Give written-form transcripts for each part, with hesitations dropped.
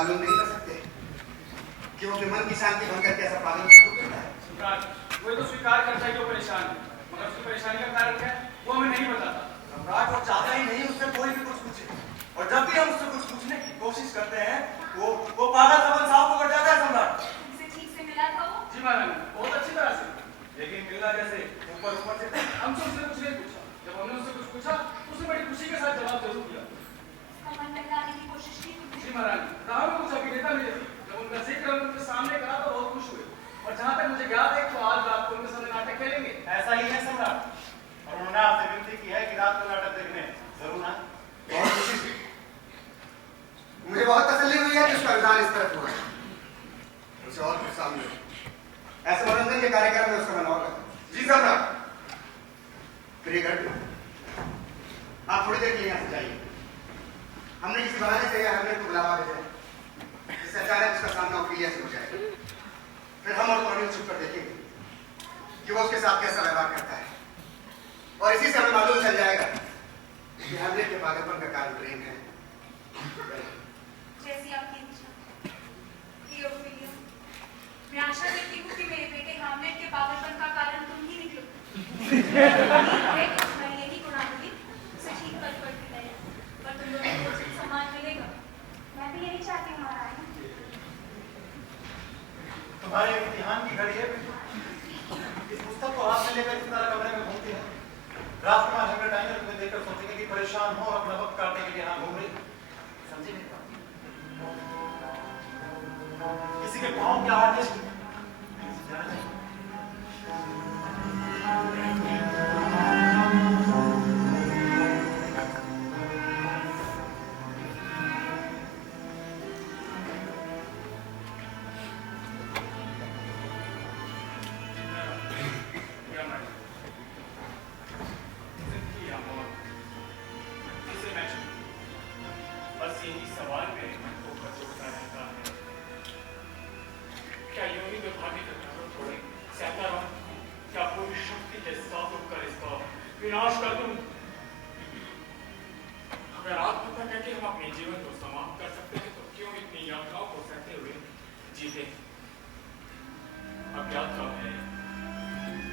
मालूम नहीं कर सकते कि वो अपने मन की शांति भंग करके ऐसा पागल क्यों करता है? सम्राट, वो तो स्वीकार करता है कि वो परेशान है, मगर उसकी परेशानी का कारण क्या है वो हमें नहीं बताता। सम्राट वो चाहता ही नहीं उससे कोई भी कुछ पूछे, और जब भी हम उससे कुछ पूछने की कोशिश करते हैं वो पागल समन साहब को कर जाता है। सम्राट तुमसे ठीक से मिला था वो? जी महारानी, बहुत अच्छी तरह से। लेकिन मिलना कैसे? ऊपर ऊपर से। हमसे उसने कुछ नहीं पूछा। जब हमने उससे कुछ पूछा तो उसने बड़ी खुशी के साथ जवाब जरूर दिया। उसका मन बहलाने की कोशिश की तुमने? जी महारानी, राह में कुछ अभिनेता मिले थे, जब उनका जिक्र उनके सामने करा तो बहुत खुश हुए, और जहाँ तक मुझे याद है तो आज रात को उनके सामने नाटक खेलेंगे। ऐसा ही है सम्राट, और उन्होंने आपसे विनती की है कि रात को नाटक देखने जरूर आए। बहुत खुशी हुई। मुझे बहुत तसल्ली हुई है कि उसका रुझान इस तरफ हुआ है। उसे और कुछ सामने ऐसे मनोरंजन के कार्यक्रम में उसका मन और लगा। जी सम्राट, प्रिय घर आप थोड़ी देर के लिए यहाँ से जाइए। हमने किसी बहाने से या हमने को बुलावा भेजा है, जिससे अचानक उसका सामना ओफिलिया से हो जाएगा। फिर हम और कॉर्नेल छुप कर देखेंगे कि वो उसके साथ कैसा व्यवहार करता है, और इसी से हमें मालूम चल जाएगा कि हमने के पागलपन का कारण प्रेम है। जैसी आपकी इच्छा। प्रिय ओफिलिया, मैं आशा करती हूँ कि मेरे बेटे हामलेट के पागलपन का कारण तुम ही निकलो। मैं यही गुनाहगारी उसे ठीक कर पड़ती है, पर तुम लोगों को उचित सम्मान मिलेगा। मैं भी यही चाहती हूँ महारानी। तुम्हारे इम्तिहान की घड़ी है। इस पुस्तक को हाथ में लेकर इस तरह कमरे में घूमती है। राजकुमार हेमलेट आएंगे तुम्हें देखकर सोचेंगे कि परेशान हो और अपना वक्त काटने के लिए यहाँ घूम रही। समझी नहीं बात? किसी के पाँव की आवाज है। विनाश कर दूं। अगर आप पता कहते हम अपने जीवन को समाप्त कर सकते हैं तो क्यों इतनी यात्राओं को सहते हुए जीते? अब यात्रा है,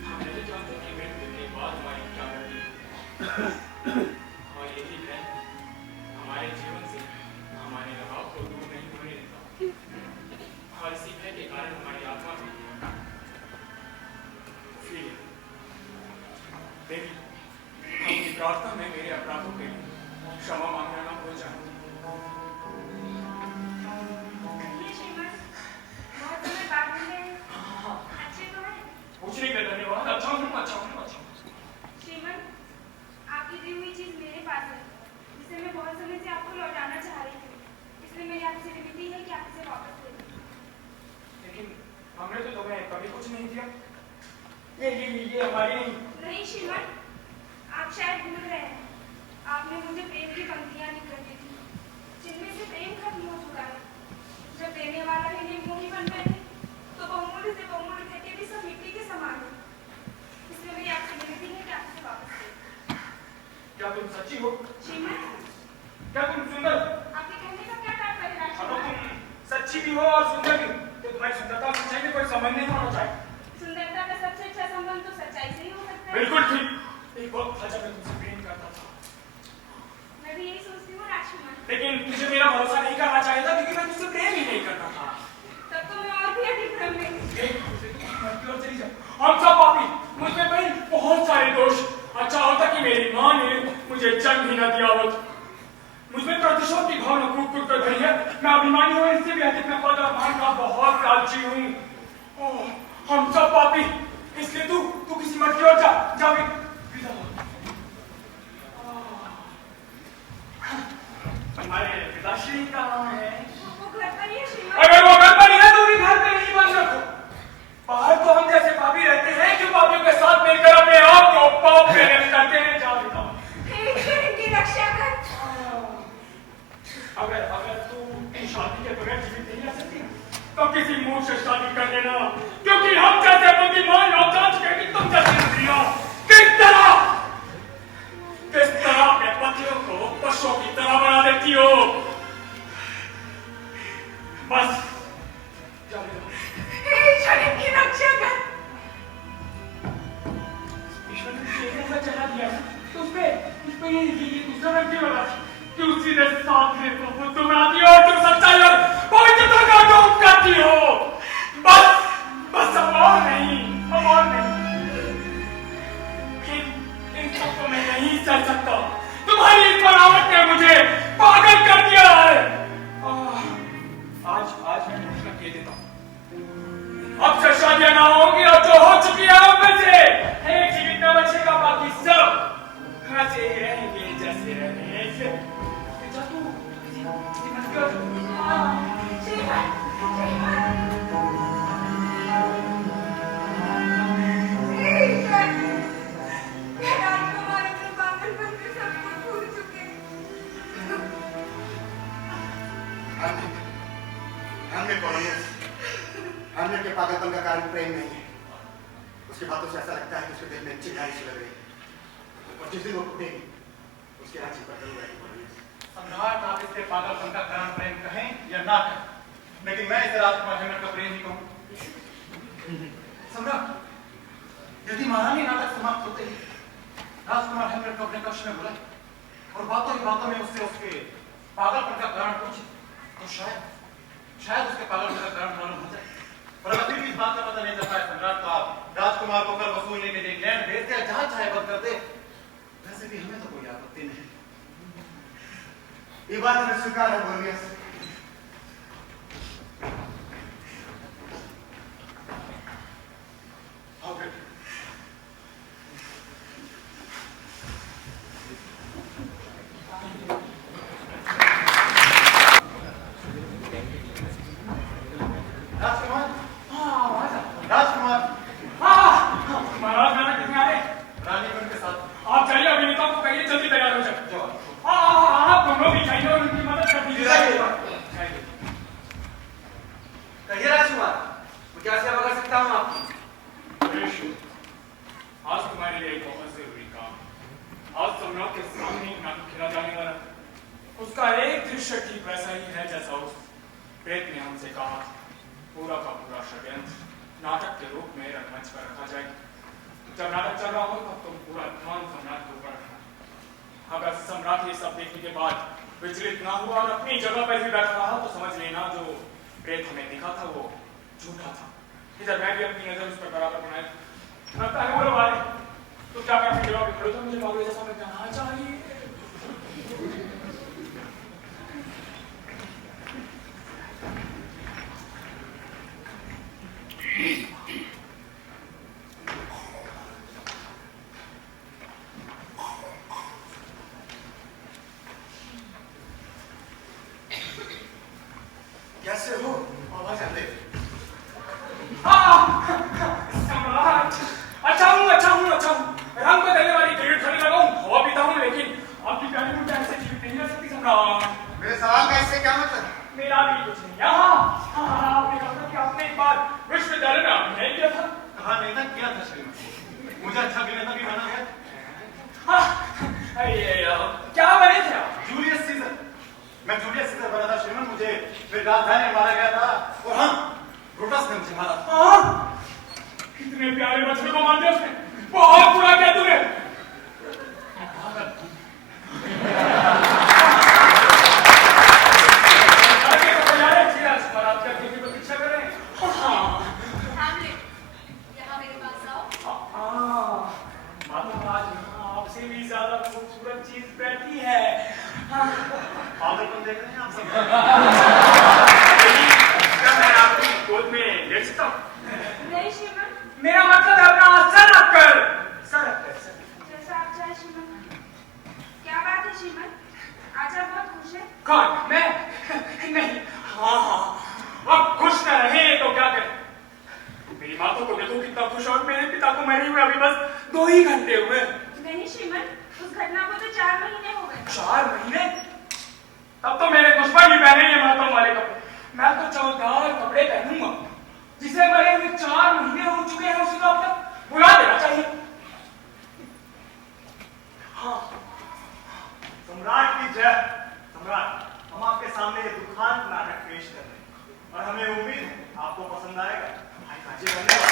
हम नहीं जानते कि मृत्यु के बाद हमारी क्या गति है, और यही है हमारे जीवन से हमारे लगाव को दूर नहीं होने देता, और इसी भय के कारण हमारी आत्मा में देवी अपनी प्रार्थना में मेरे अपराधों के लिए क्षमा मांगना ना भूल जाए। कुछ नहीं कर धन्यवाद। अच्छा हूँ, अच्छा हूँ, अच्छा हूँ। श्रीमन, आपकी दी हुई चीज मेरे पास है, जिसे मैं बहुत समय से आपको लौटाना चाह रही थी, इसलिए मेरी आपसे विनती है कि आप इसे वापस ले लें। लेकिन हमने तो तुम्हें कभी कुछ नहीं दिया। ये हमारी नहीं श्रीमन, आप शायद भूल रहे हैं। आपने मुझे प्रेम की पंक्तियां लिख रखी थी, जिनमें से प्रेम खत्म हो चुका है। जब देने वाला ही नहीं मोही बन बैठे, तो बहुमूल्य से बहुमूल्य देके भी सब मिट्टी के समान है। इसलिए मेरी आपसे विनती है कि आप इसे वापस ले। क्या तुम सच्ची हो? श्रीमन, क्या तुम सुंदर? आपके कहने का क्या तात्पर्य है? अगर तुम सच्ची भी हो और सुंदर भी, तो तुम्हारी सुंदरता और सच्चाई में कोई संबंध नहीं होना चाहिए। सुंदरता का सबसे अच्छा संबंध तो सच्चाई से ही हो सकता है। बिल्कुल ठीक। एक वक्त था जब मैं तुमसे प्रेम करता था, मैं भी यही सोचती हूँ राजकुमार। लेकिन तुझे मेरा भरोसा नहीं करना चाहिए था, क्योंकि मैं तुझसे प्रेम ही नहीं करता था। तब तो मैं और भी अधिक भ्रम में थी। चली जा। हम सब पापी, मुझमें भाई बहुत सारे दोष। अच्छा होता कि मेरी माँ ने मुझे जन्म ही न दिया होता। मुझमें प्रतिशोध की भावना कूद कूद कर गई है। मैं अभिमानी हूँ, इससे भी अधिक मैं पद और मान का बहुत लालची हूँ। हम सब पापी, इसलिए तू किसी मत की ओर जा भी। हमारे पिताश्री कहाँ है? वो घर पर ही है श्रीमान। अगर वो घर पर ही है तो भी घर पे नहीं बंद रखो। बाहर तो हम जैसे पापी रहते हैं जो पापियों के साथ मिलकर अपने आप को पाप में नष्ट करते हैं। जा बेटा, इनकी रक्षा कर। अगर तू शादी के बगैर जीवित नहीं रह सकती तो किसी मूर्ख से शादी कर ऐसा चला दिया तो उसपे ये दूसरा रंग क्यों लगा कि उसी ने साथ में तो तुम आती हो और तुम सच्चाई और पवित्रता का ढोंग करती हो। बस अब और नहीं इन सबको मैं नहीं सह सकता। तुम्हारी इस बनावट ने मुझे पागल कर दिया है। आज मैं घोषणा कह देता हूँ, अब से शादियां ना होंगी और जो हो चुकी है उनमें से एक जीवित न बचेगा, बाकी सब वैसे ही रहेंगे जैसे रहे। हमने के पागलपन का कारण प्रेम नहीं है। उसकी बातों से ऐसा लगता है कि उसके दिल में चिंगारी सी लग रही है और जिस दिन वो टूटेगी उसके आंची पर जरूर आएगी। सम्राट, आप इसके पागलपन का कारण प्रेम कहें या ना कहें, लेकिन मैं इसे राजकुमार हेमंत का प्रेम ही कहूं। सम्राट, यदि महारानी नाटक समाप्त होते ही राजकुमार हेमंत को अपने कक्ष में बुलाए और बातों ही बातों में उससे उसके पागलपन का कारण पूछे तो शायद उसके पागलपन का कारण मालूम हो जाए। और अगर फिर भी इस बात का पता नहीं चल पाए सम्राट, तो आप राजकुमार को कर वसूलने के लिए इंग्लैंड भेज दिया, जहां चाहे बंद कर दे। वैसे भी हमें तो कोई आपत्ति नहीं। ये बात हमें स्वीकार है बोर्नियस। कैसे हो? आवाज आते। अच्छा हूँ। रंग बदलने वाली गिरट खड़ी लगाऊं, हवा पीता हूँ, लेकिन आपकी प्यारी मुझे ऐसे जीवित नहीं रह सकती सम्राट। मेरे सवाल का इससे क्या मतलब? मेरा भी कुछ नहीं। आपने कहा था कि आपने एक बार विश्वविद्यालय में अभिनय किया था। कहा नहीं था, किया था श्रीमान। मुझे अच्छा अभिनेता भी बना है। क्या बने थे आप? Julius Caesar. मैं जूलियस सीजर बना था श्रीमान। मुझे फिर राजधानी में मारा गया था और हाँ, ब्रूटस ने मुझे मारा था। कितने प्यारे बच्चे को मार दिया उसने। बहुत बुरा किया तूने। आपसे भी ज्यादा खूबसूरत चीज बैठी है। पागलपन देख रहे हैं आप सब? क्या मैं आपकी गोद में लेट सकता हूँ? नहीं श्रीमान। मेरा मतलब है अपना सर रखकर। जैसा आप चाहे श्रीमान। क्या बात है श्रीमान? आज आप बहुत खुश हैं। कौन? मैं? नहीं। हाँ, अब खुश न रहे तो क्या करें? मेरी माता को देखो कितना खुश और मेरे पिता को मरे हुए अभी बस 2 ही घंटे हुए। नहीं श्रीमान, उस घटना को तो 4 महीने हो गए। 4 महीने? तब तो मेरे दुश्मन ही पहनेंगे मातम वाले कपड़े। मैं तो चमकदार कपड़े पहनूंगा। जिसे मरे हुए 4 महीने हो चुके हैं उसे तो अब तक बुला देना चाहिए। हाँ। सम्राट की जय। सम्राट, हम आपके सामने ये दुखांत नाटक पेश कर रहे हैं और हमें उम्मीद है आपको पसंद आएगा। जी धन्यवाद।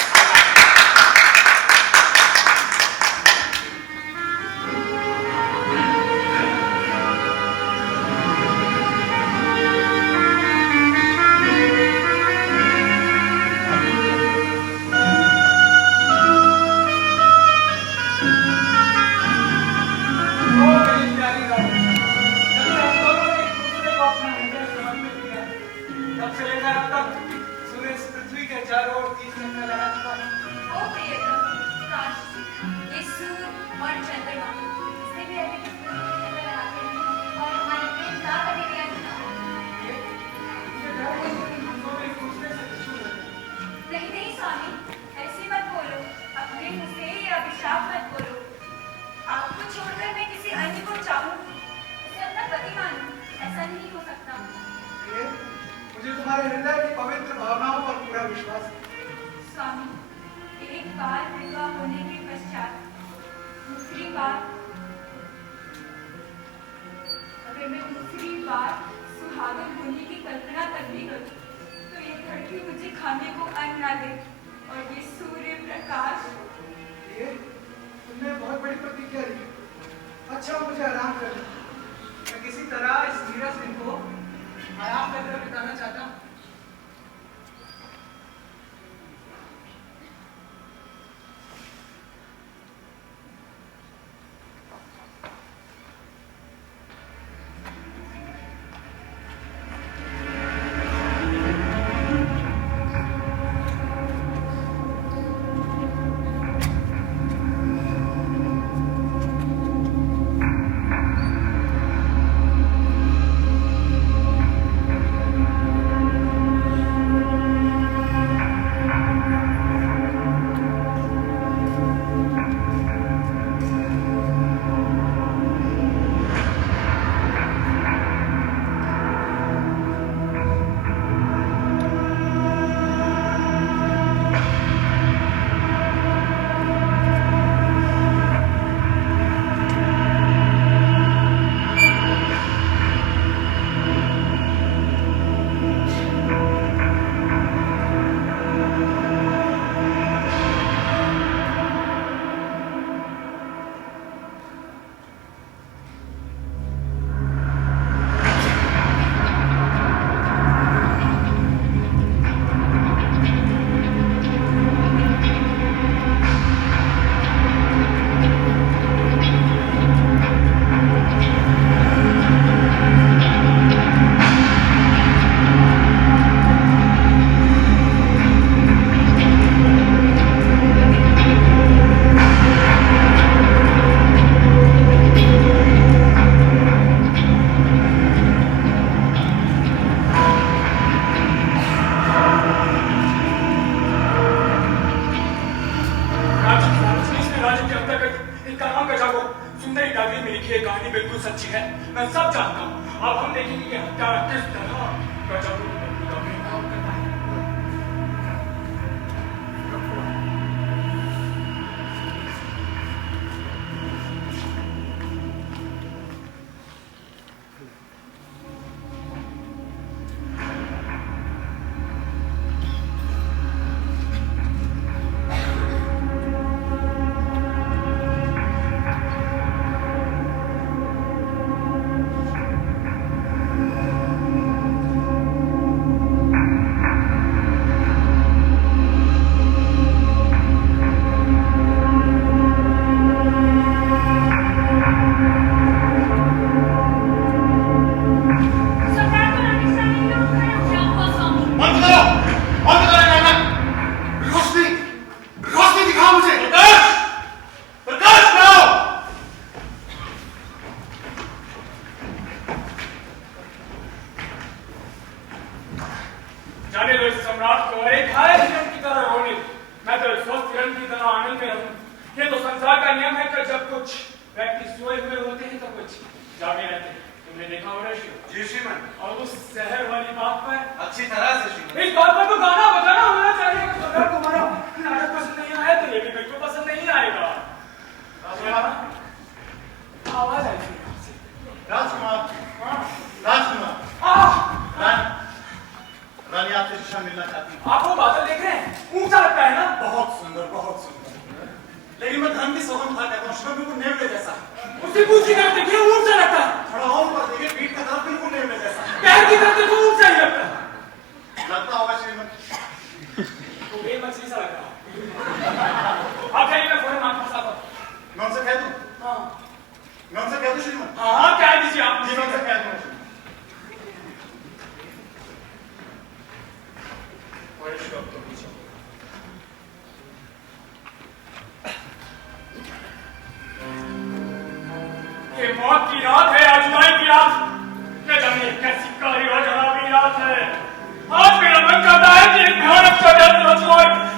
मत बोलो। आपको छोड़कर मैं किसी अन्य को चाहूं, उसे अपना पति मानूं, ऐसा नहीं हो सकता। मुझे तुम्हारे हृदय की पवित्र भावनाओं पर पूरा विश्वास है। स्वामी, एक बार विवाह होने के पश्चात दूसरी बार अगर मैं दूसरी बार सुहागन होने की कल्पना कर भी करूं, तो ये धरती मुझे खाने को अन्न ना दे और ये सूर्य प्रकाश। ये तुमने बहुत बड़ी प्रतिज्ञा ली। अच्छा, मुझे आराम कर दो। मैं किसी तरह इस नीरस दिन को आराम करके बिताना चाहता हूँ।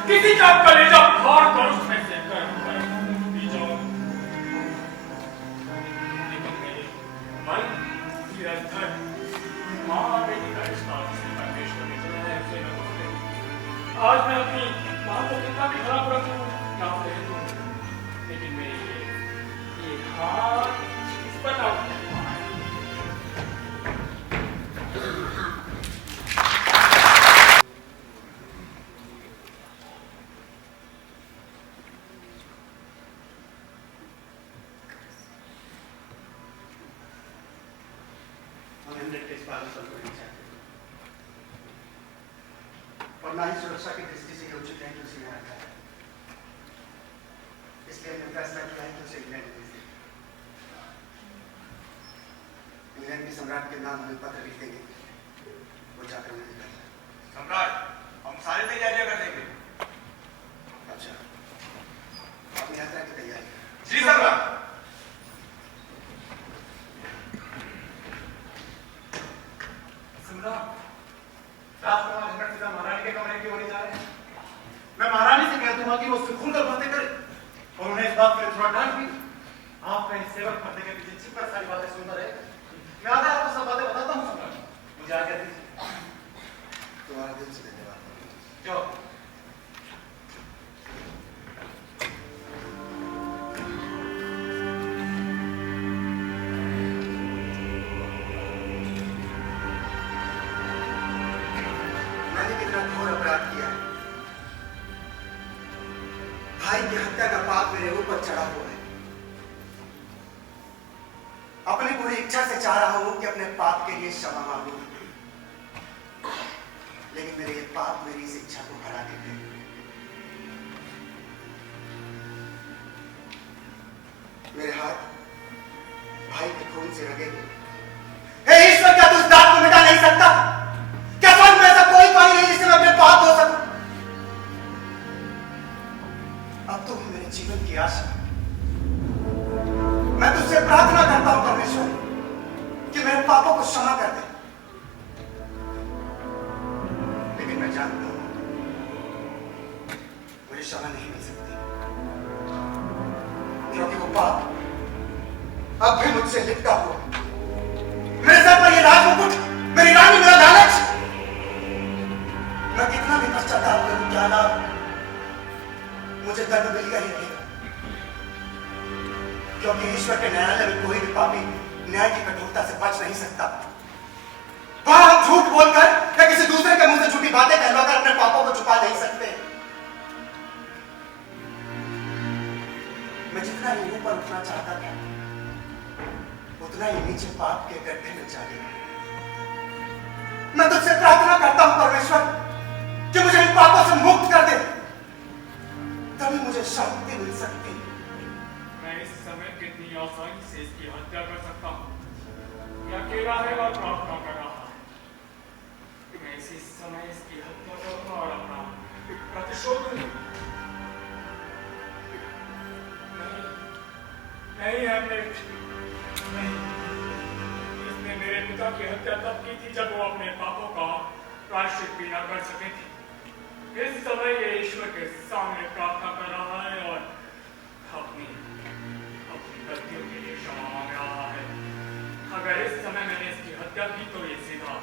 किसी का कलेजा फाड़ कर उसमें से कर बीजों धर माँ और बेटी का रिश्ता जिसे परमेश्वर ने चुना है उसे न तोड़े। आज मैं अपनी माँ को कितना भी खराब रखूं या कह दूं, लेकिन मेरे ये हाथ इस पर ना उठने पाए। हम हेमलेट के इस पागलपन को नहीं चाहते और ना ही सुरक्षा की दृष्टि से ये उचित है कि उसे यहाँ रखा है। इसलिए हमने फैसला किया है कि उसे इंग्लैंड भेज दें। इंग्लैंड के सम्राट के नाम हमें पत्र लिख देंगे, वो जाकर हमें दिखा दें। सम्राट, हम सारी तैयारियां कर लेंगे। अच्छा, अपनी यात्रा की तैयारी। जी सम्राट। राजकुमार हेमंत सीधा महारानी के कमरे की ओर जा रहे हैं। मैं महारानी से कह दूंगा कि वो उससे खुलकर बातें करे और उन्हें इस बात के लिए थोड़ा डांट भी। आप कहीं सेवक पर्दे के पीछे छिपकर सारी बातें सुनता रहे। मैं आगे आपको सब बातें बताता हूँ सम्राट, मुझे आज्ञा दीजिए। तुम्हारा दिल से धन्यवाद। जाओ। मैंने कितना घोर अपराध किया है। भाई की हत्या का पाप मेरे ऊपर चढ़ा हुआ है। अपनी पूरी इच्छा से चाह रहा हूं कि अपने पाप के लिए क्षमा मांगूं, लेकिन मेरे ये पाप मेरी इस इच्छा को हरा देते हैं। मेरे हाथ भाई के खून से रंगे हुए। हे ईश्वर, क्या तू इस दाग को मिटा नहीं सकता? क्या स्वर्ग में ऐसा कोई पानी नहीं जिससे मैं अपने पाप धो सकूं? अब तो है मेरे जीवन की आशा। मैं तुझसे प्रार्थना करता हूं परमेश्वर कि मेरे पापों को क्षमा कर दे, लेकिन मैं जानता हूं मुझे क्षमा नहीं मिल सकती, क्योंकि वो पाप अब भी मुझसे लिपटा हुआ है। मेरे सर पर ये राजमुकुट, मेरी रानी, मेरा लालच, मैं कितना भी पश्चाताप करूं क्या लाभ? मुझे दंड मिलकर ही रहेगा, क्योंकि ईश्वर के न्यायालय में कोई भी पापी न्याय की कठोरता से बच नहीं सकता। वहां हम झूठ बोलकर या किसी दूसरे के मुंह से झूठी बातें कहलवाकर अपने पापों को छुपा नहीं सकते। मैं जितना ही ऊपर उठना चाहता था, उतना ही नीचे पाप के गड्ढे में जा गिरा। मैं तुझसे प्रार्थना करता हूं परमेश्वर कि मुझे इन पापों से मुक्त कर दे, तभी मुझे शांति मिल सकती है। मैं इस समय कितनी आसानी से इसकी हत्या कर सकता हूँ। यह अकेला है और प्रार्थना कर रहा है। मैं इसी समय इसकी हत्या करूंगा और अपना प्रतिशोध लूंगा। नहीं हेमलेट, नहीं। इसने मेरे पिता की हत्या तब की थी जब वो अपने पापों का प्रायश्चित भी न कर सके थे। इस समय ये ईश्वर के सामने प्रार्थना कर रहा है और अपनी गलतियों के लिए क्षमा मांग रहा है। अगर इस समय मैंने इसकी हत्या की तो ये सीधा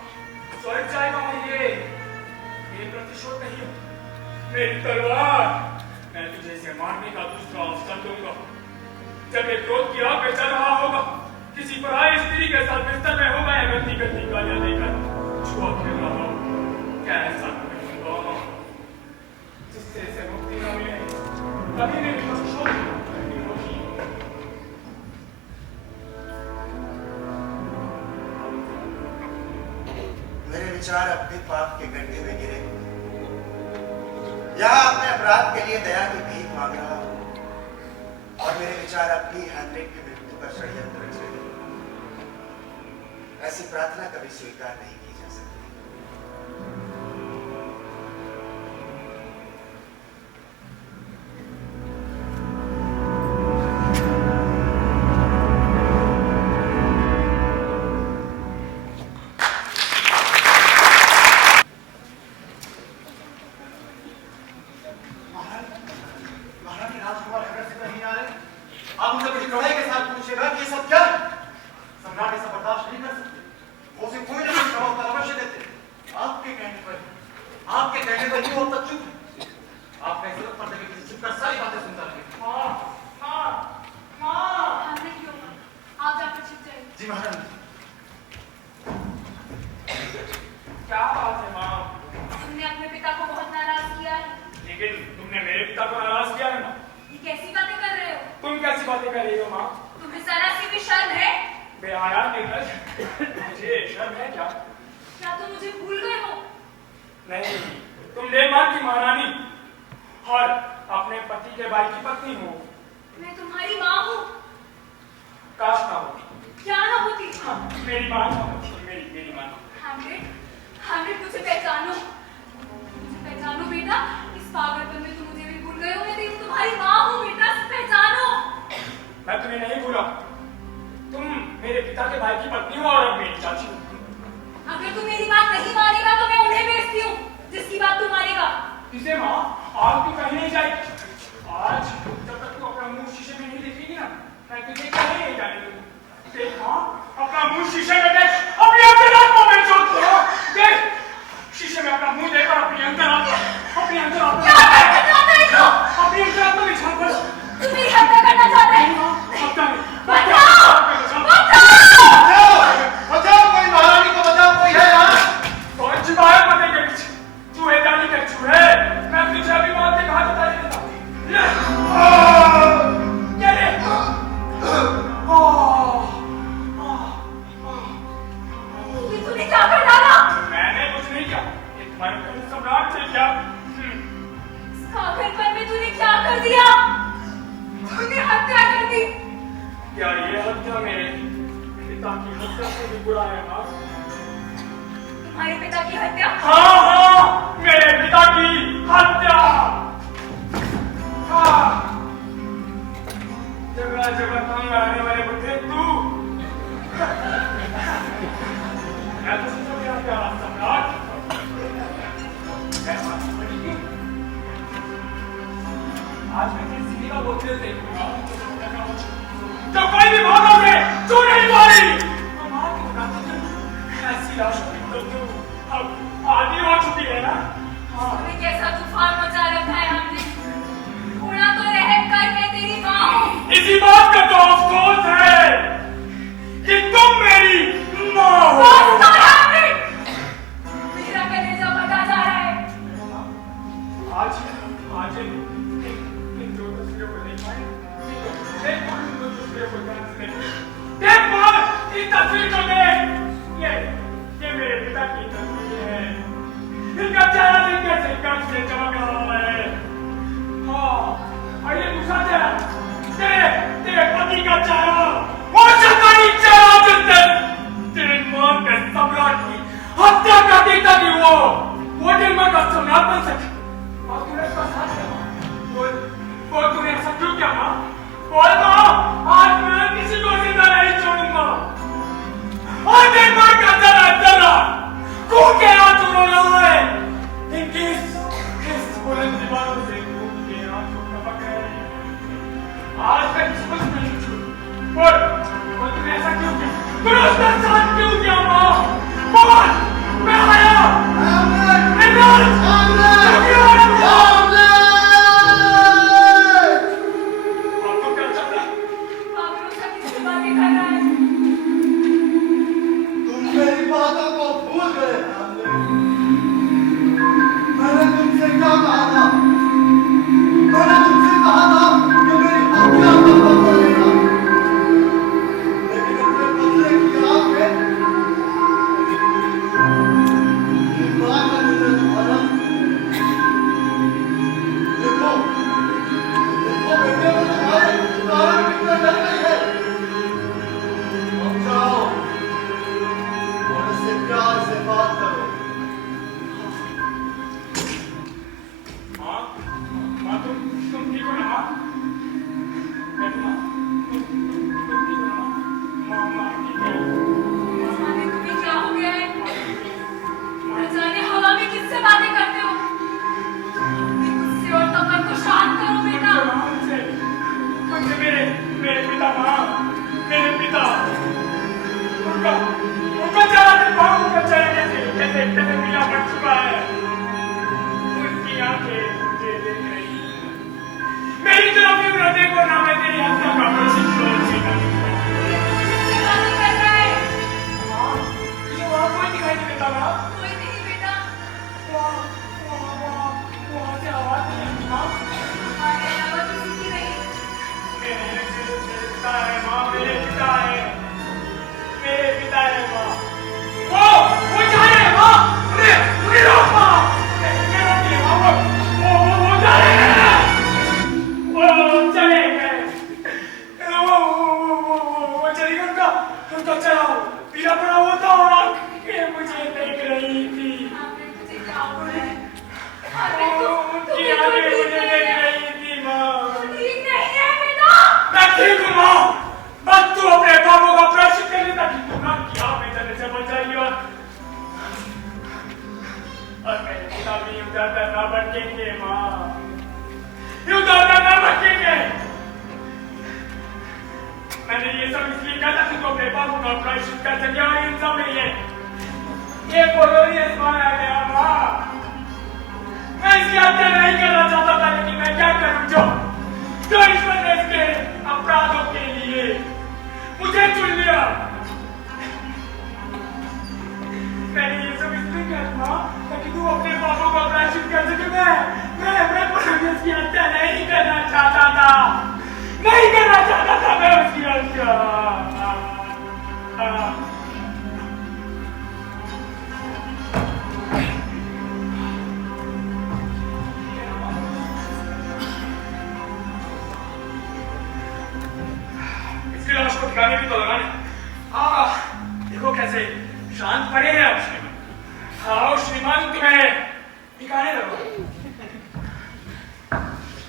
स्वर्ग जाएगा और ये प्रतिशोध नहीं हो। मेरी तलवार, मैं तुझे इसे मारने का दूसरा अवसर दूंगा। जब ये क्रोध की आग में चल रहा होगा, किसी पराई स्त्री के साथ बिस्तर में होगा या गंदी गंदी गालियां देकर छुआ खेल रहा हो, क्या ऐसा करूंगा जिससे इसे मुक्ति न मिले? कभी मेरी प्रतिशोध नहीं होगी। मेरे विचार अब भी पाप के गड्ढे में गिरे हुए हैं। यहां अपने अपराध के लिए दया की भीख मांग रहा हूं और मेरे विचार अब भी हेमलेट की मृत्यु का षड्यंत्र रच रहे हैं। ऐसी प्रार्थना कभी स्वीकार नहीं की जा सकती। महारानी राजकुमार हेमंत से कहीं आ रहे हैं। आप उनसे बड़ी कड़ाई के साथ पूछिएगा कि ये सब क्या है। सम्राट ऐसा बर्दाश्त नहीं कर सकते। वो उसे कोई ना कोई जवाब उत्तर अवश्य देते। आपके कहने पर ही वो अब तक चुप है। आप कैसे वक्त पर देखे किसी चुप कर सारी बातें सुनता रहे। हमने क्यों आप जाकर छिप जाइए। जी महारानी। क्या बात है माँ? तुमने अपने पिता को बहुत नाराज किया है। लेकिन तुमने मेरे पिता को नाराज किया है माँ। ये कैसी बातें कर रहे हो? तुम कैसी बातें कर रही हो माँ? तुम्हें जरा सी भी शर्म है? बेहया निकल। मुझे शर्म है क्या? क्या तुम मुझे भूल गए हो? नहीं, तुम देवमान की महारानी और अपने पति के भाई की पत्नी हो। मैं तुम्हारी माँ हूँ। काश ना होती। क्या ना होती? हाँ, मेरी माँ ना होती। मेरी माँ ना होती। हैमलेट मुझे पहचानो बेटा। इस पागलपन में तुम मुझे भी भूल गए हो। मैं तुम्हारी माँ हूँ बेटा, पहचानो। मैं तुम्हें नहीं भूला। तुम मेरे पिता के भाई की पत्नी हो और मेरी चाची हो। अगर तू मेरी बात नहीं मानेगा तो मैं उन्हें बेचती हूँ जिसकी बात तू मानेगा। इसे माँ, आज तू कहीं नहीं जाएगी। आज जब तक तू अपना मुंह शीशे में नहीं देखेगी ना, मैं तुझे कहीं नहीं जाने दूंगा। देख माँ, अपना मुंह शीशे में देख, अपनी अंतरात्मा में झांक। देख, शीशे में अपना मुंह देखकर अपनी अंतरात्मा में झांक। तू मेरी हत्या करना चाहता है? बचाओ, कोई महारानी को बचाओ, कोई है यहाँ? कौन छिपाया पते के पीछे? चूहे जानी के चूहे। मैं तुझे अभी मौत के घाट उतार देता हूँ। ये ले। तूने क्या कर डाला? मैंने कुछ नहीं किया। ये तुम्हारे सम्राट से क्या? पागलपन में तूने क्या कर दिया? तूने हत्या कर दी। क्या ये हत्या मेरे पिता की हत्या से भी बुरा है माँ? तुम्हारे पिता की हत्या? हाँ, मेरे पिता की हत्या। जगह जगह तंग आने वाले बुढ़े तू। मैं तो सोचा मेरा प्यारा सम्राट। आज मैं तेरी सीधी का बोलते देखूंगा। जब कोई भी भागोगे, तू नहीं मारी। माँ की बताती हूँ, ऐसी लाश तो तू अब आधी हो चुकी है ना? तूने कैसा तूफान मचा रखा है हमने। थोड़ा तो रहम कर, मैं तेरी माँ हूँ। इसी बात का तो अफसोस है कि तुम मेरी माँ हो। बस कर हमने। मेरा कलेजा फटा जा रहा है। आज इन दो तस्वीरों को नहीं पाए। देख इन दो तस्वीरों को ध्यान से देख। देख माँ, इस तस्वीर को देख। ये मेरे पिता की तस्वीर है। इनका चेहरा देख कैसे गर्व से चमक रहा है। हाँ, और ये दूसरा चेहरा, तेरे पति का चेहरा, वो शैतानी चेहरा जिसने तेरे मां के सम्राट की हत्या कर दी ताकि वो डेनमार्क का सम्राट बन सके। और तूने इसका साथ दिया मां। बोल तूने ऐसा क्यों किया मां? बोल मां, आज मैं किसी को जिंदा नहीं छोड़ूंगा। मैंने ये सब इसलिए कहा था कि तुम अपने बाबू का प्रायश्चित कर सके और इन सब में ये कोलोनियस मारा गया माँ। मैं इसकी हत्या नहीं करना चाहता था, लेकिन मैं क्या करूं, जो ईश्वर ने इसके अपराधों के लिए मुझे चुन लिया। मैंने ये सब इसलिए किया माँ ताकि तू अपने पापों का प्रायश्चित कर सके। मैं कोलोनियस की हत्या नहीं करना चाहता था, नहीं करना चाहता था मैं उसकी हत्या। इसकी लाश को ठिकाने भी तो लगाने। देखो कैसे शांत पड़े हैं आप श्रीमान। हाँ श्रीमान, तुम्हें ठिकाने लगाओ।